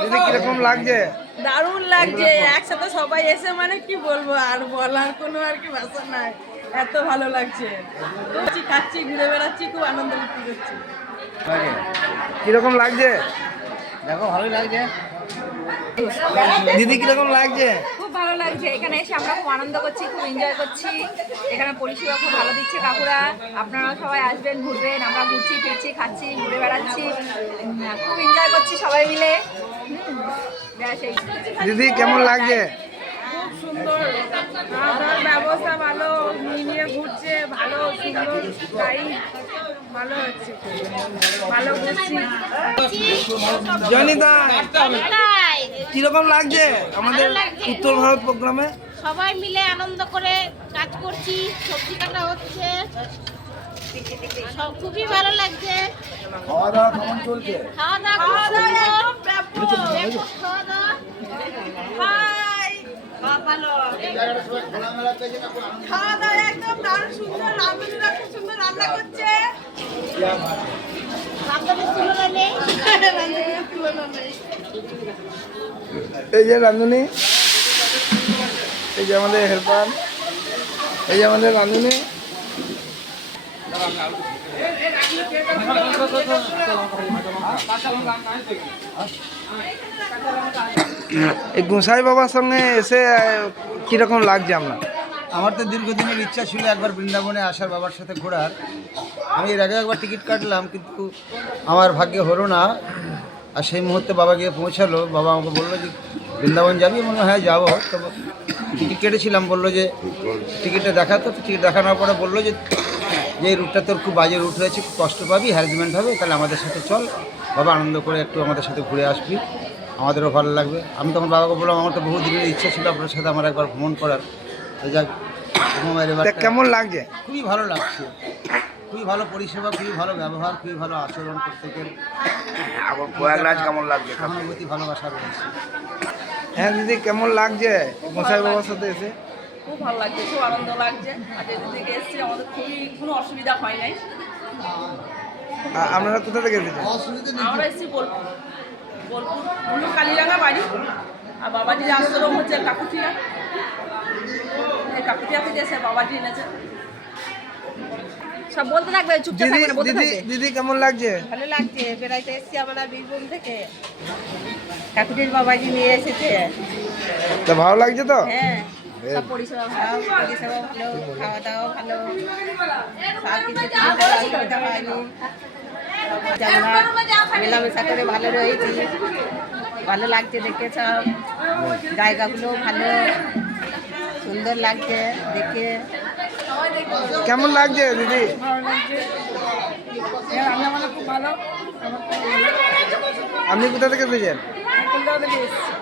দিদি কিরকম লাগছে? দারুণ লাগছে, একসাথে সবাই এসে মানে কি বলবো, আর বলার কোনো আর কি ভাষা নাই, এত ভালো লাগছে। খাচ্ছি, ঘুরে বেড়াচ্ছি, খুব আনন্দ করছি। কিরকম লাগছে? দেখো ভালোই লাগছে। দিদি কিরকম লাগছে? খুব ভালো লাগছে, এখানে এসে আমরা খুব আনন্দ করছি, খুব এনজয় করছি। এখানে পরিষেবা খুব ভালো দিচ্ছে কাকুরা। আপনারাও সবাই আসবেন, ঘুরবেন। আমরা ঘুরছি, ফিরছি, খাচ্ছি, ঘুরে বেড়াচ্ছি, খুব এনজয় করছি সবাই মিলে। দিদি কেমন লাগছে? খুব সুন্দর, খাওয়ার ব্যবস্থা ভালো, নিয়ে ঘুরছে ভালো, সুন্দর গাড়ি ভালো হচ্ছে, ভালো ঘুরছি। জয়নিতা কিরকম লাগছে আমাদের উত্তর ভারত প্রোগ্রামে? সবাই মিলে আনন্দ করে কাজ করছি, সবজি কাটা হচ্ছে, সব খুবই ভালো লাগছে। খাওয়া দাওয়া কেমন চলছে? খাওয়া দাওয়া খাওয়া দাওয়া খাওয়া দাওয়া একদম দারুণ সুন্দর, রান্নাটা খুব সুন্দর রান্না করছে। এই যে রাঁধুনি, এই যে আমাদের হেল্পার, এই যে আমাদের রাঁধুনি। এই গোসাই বাবার সঙ্গে এসে কিরকম লাগছে আপনার? আমার তো দীর্ঘদিনের ইচ্ছা ছিল একবার বৃন্দাবনে আসার, বাবার সাথে ঘোরার। আমি এর আগে একবার টিকিট কাটলাম, কিন্তু আমার ভাগ্যে হলো না। আর সেই মুহূর্তে বাবা গিয়ে পৌঁছালো। বাবা আমাকে বললো যে বৃন্দাবন যাবি? বললো হ্যাঁ যাবো। তো টিকিট কেটেছিলাম, বললো যে টিকিটটা দেখাতো। টিকিট দেখানোর পরে বললো যে এই রুটটা তোর খুব বাজে রুট হয়েছে, খুব কষ্ট পাবি, হ্যারাসমেন্ট হবে, তাহলে আমাদের সাথে চল, বাবা আনন্দ করে একটু আমাদের সাথে ঘুরে আসবি, আমাদেরও ভালো লাগবে। আমি তখন বাবাকে বললাম আমার তো বহু দিনের ইচ্ছা ছিল আপনার সাথে আমার একবার ভ্রমণ করার। যাক, কেমন লাগছে? খুবই ভালো লাগছে, খুবই ভালো পরিষেবা, খুবই ভালো ব্যবহার, খুবই ভালো আচরণ, প্রত্যেকের প্রয়াগরাজ কেমন লাগছে? সহানুভূতি, ভালোবাসা রয়েছে। হ্যাঁ দিদি কেমন লাগছে গোসাই বাবার সাথে এসে? খুব ভালো লাগছে, খুব আনন্দ লাগছে। আর যেদিন থেকে এসেছি আমাদের খুবই কোনো অসুবিধা হয় নাই। আপনারা কোথা থেকে এসেছেন? আমরা এসেছি বোলপুর, বোলপুর কালীরাঙা বাড়ি। আর বাবাজির আশ্রম হচ্ছে কাকুটিয়া, এই কাকুটিয়া থেকে এসে বাবাজি এনেছে। সব বলতে থাকবে, চুপচাপ দিদি থাকবে না, বলতে দিদি থাকবে। দিদি কেমন লাগছে? ভালো লাগছে, বেড়াইতে এসেছি আমরা বীরভূম থেকে, কাকুটির বাবাজি নিয়ে এসেছে। তো ভালো লাগছে তো? হ্যাঁ, সব পরিষেবা ভালো। পরিষেবা ভালো, খাওয়া দাওয়া ভালো, সব কিছু অসুবিধা হয়নি। আমরা মেলামেশা করে ভালো রয়েছি, ভালো লাগছে দেখে। সব জায়গাগুলো ভালো সুন্দর লাগছে দেখে। কেমন লাগছে দিদি? ভালো লাগছে, রান্না বান্না খুব ভালো। আপনি কোথা থেকে এসেছেন? কলকাতা থেকে এসেছি।